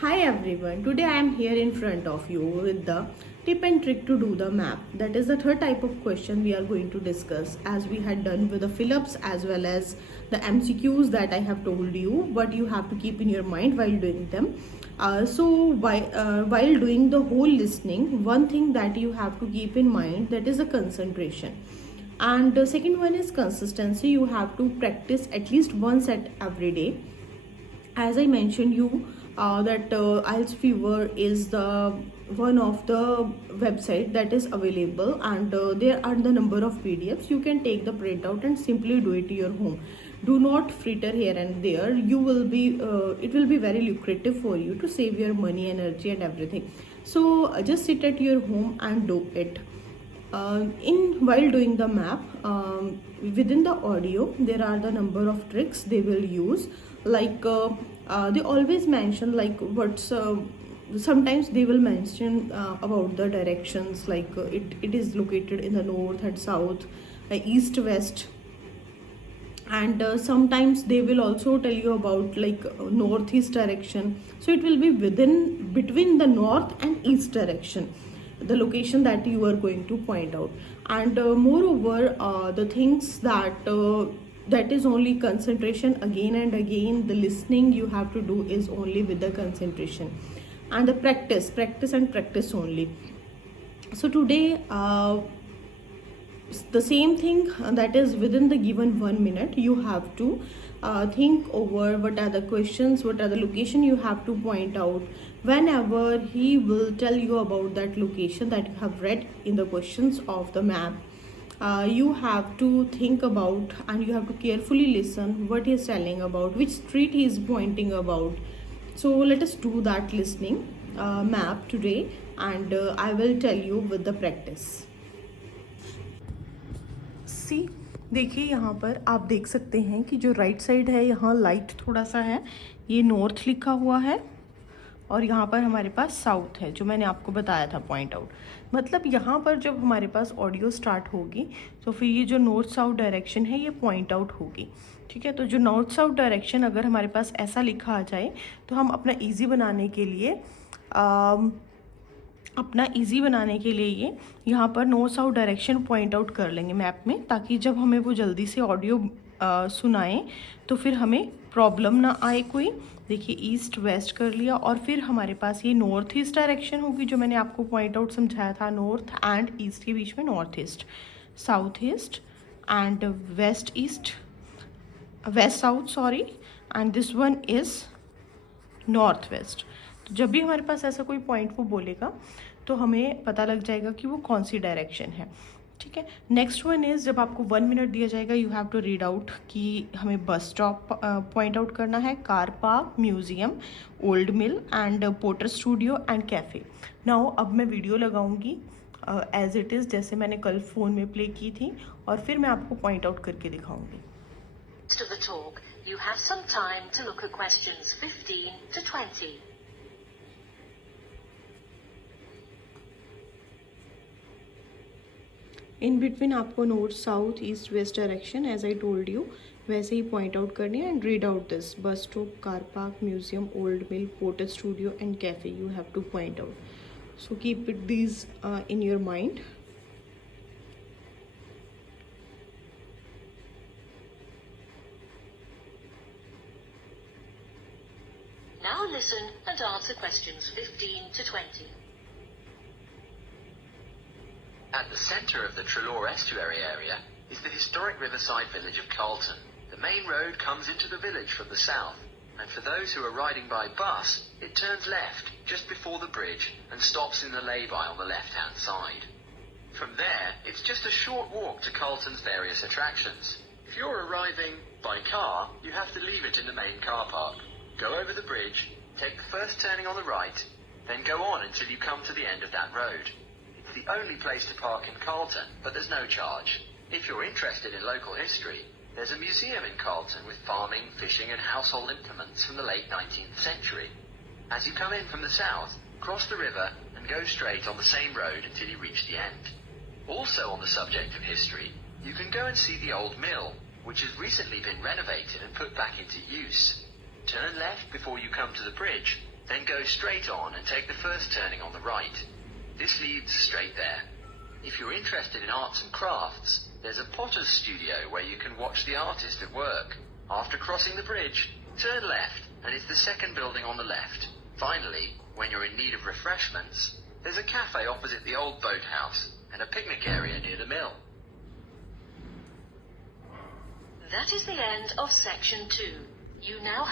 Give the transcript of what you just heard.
Hi everyone, today I am here in front of you with the tip and trick to do the map. That is the third type of question we are going to discuss, as we had done with the fill-ups as well as the MCQs that I have told you what you have to keep in your mind while doing them. While doing the whole listening, one thing that you have to keep in mind, that is the concentration. And the second one is consistency. You have to practice at least one set every day. As I mentioned you that IELTS Fever is the one of the website that is available, and there are the number of PDFs. You can take the printout and simply do it to your home. Do not fritter here and there. You will be it will be very lucrative for you to save your money, energy and everything. So just sit at your home and do it. In while doing the map, within the audio there are the number of tricks they will use, like they always mention like what's sometimes they will mention about the directions, like it is located in the north and south, east, west, and sometimes they will also tell you about like northeast direction. So it will be within between the north and east direction, the location that you are going to point out. And moreover, the things that is only concentration. Again and again the listening you have to do is only with the concentration, and the practice and practice only. So today the same thing, that is within the given 1 minute you have to think over what are the questions, what are the location you have to point out. Whenever he will tell you about that location that you have read in the questions of the map, you have to think about and you have to carefully listen what he is telling about, which street he is pointing about. So let us do that listening map today, and I will tell you with the practice. सी देखिए, यहाँ पर आप देख सकते हैं कि जो right side है यहाँ लाइट थोड़ा सा है, ये नॉर्थ लिखा हुआ है, और यहाँ पर हमारे पास साउथ है जो मैंने आपको बताया था पॉइंट आउट। मतलब यहाँ पर जब हमारे पास ऑडियो स्टार्ट होगी तो फिर ये जो नॉर्थ साउथ डायरेक्शन है ये पॉइंट आउट होगी। ठीक है, तो जो नॉर्थ साउथ डायरेक्शन अगर हमारे पास ऐसा लिखा आ जाए तो हम अपना ईजी बनाने के लिए ये यहाँ पर north south direction point out कर लेंगे मैप में, ताकि जब हमें वो जल्दी से ऑडियो सुनाए तो फिर हमें प्रॉब्लम ना आए कोई। देखिए ईस्ट वेस्ट कर लिया, और फिर हमारे पास ये नॉर्थ ईस्ट डायरेक्शन होगी जो मैंने आपको पॉइंट आउट समझाया था, नॉर्थ एंड ईस्ट के बीच में north east, south east and west east, west south sorry, and this one is north west. तो जब भी हमारे पास ऐसा कोई पॉइंट वो बोलेगा तो हमें पता लग जाएगा कि वो कौन सी डायरेक्शन है। ठीक है, नेक्स्ट वन इज़, जब आपको 1 मिनट दिया जाएगा you have to read out कि हमें बस स्टॉप पॉइंट आउट करना है, car park, museum, old mill and potter studio and cafe. Now अब मैं वीडियो लगाऊंगी एज इट इज़, जैसे मैंने कल फ़ोन में प्ले की थी, और फिर मैं आपको पॉइंट आउट करके दिखाऊंगी। Of the talk, you have some time to look at questions 15 to 20. In between आपको north south east west direction as I told you वैसे ही पॉइंट आउट करनी है, and read out this bus stop, car park, museum, old mill, potter studio and cafe you have to point out. So keep it these in your mind. Now listen and answer questions 15 to 20. At the centre of the Trelaw Estuary area is the historic riverside village of Carlton. The main road comes into the village from the south, and for those who are riding by bus, it turns left just before the bridge and stops in the lay-by on the left-hand side. From there, it's just a short walk to Carlton's various attractions. If you're arriving by car, you have to leave it in the main car park. Go over the bridge, take the first turning on the right, then go on until you come to the end of that road. It's the only place to park in Carlton, but there's no charge. If you're interested in local history, there's a museum in Carlton with farming, fishing and household implements from the late 19th century. As you come in from the south, cross the river and go straight on the same road until you reach the end. Also on the subject of history, you can go and see the old mill, which has recently been renovated and put back into use. Turn left before you come to the bridge, Then go straight on and take the first turning on the right. This leads straight there. If you're interested in arts and crafts, there's a potter's studio where you can watch the artist at work. After crossing the bridge, turn left and it's the second building on the left. Finally, when you're in need of refreshments, there's a cafe opposite the old boathouse and a picnic area near the mill. That is the end of section 2. You now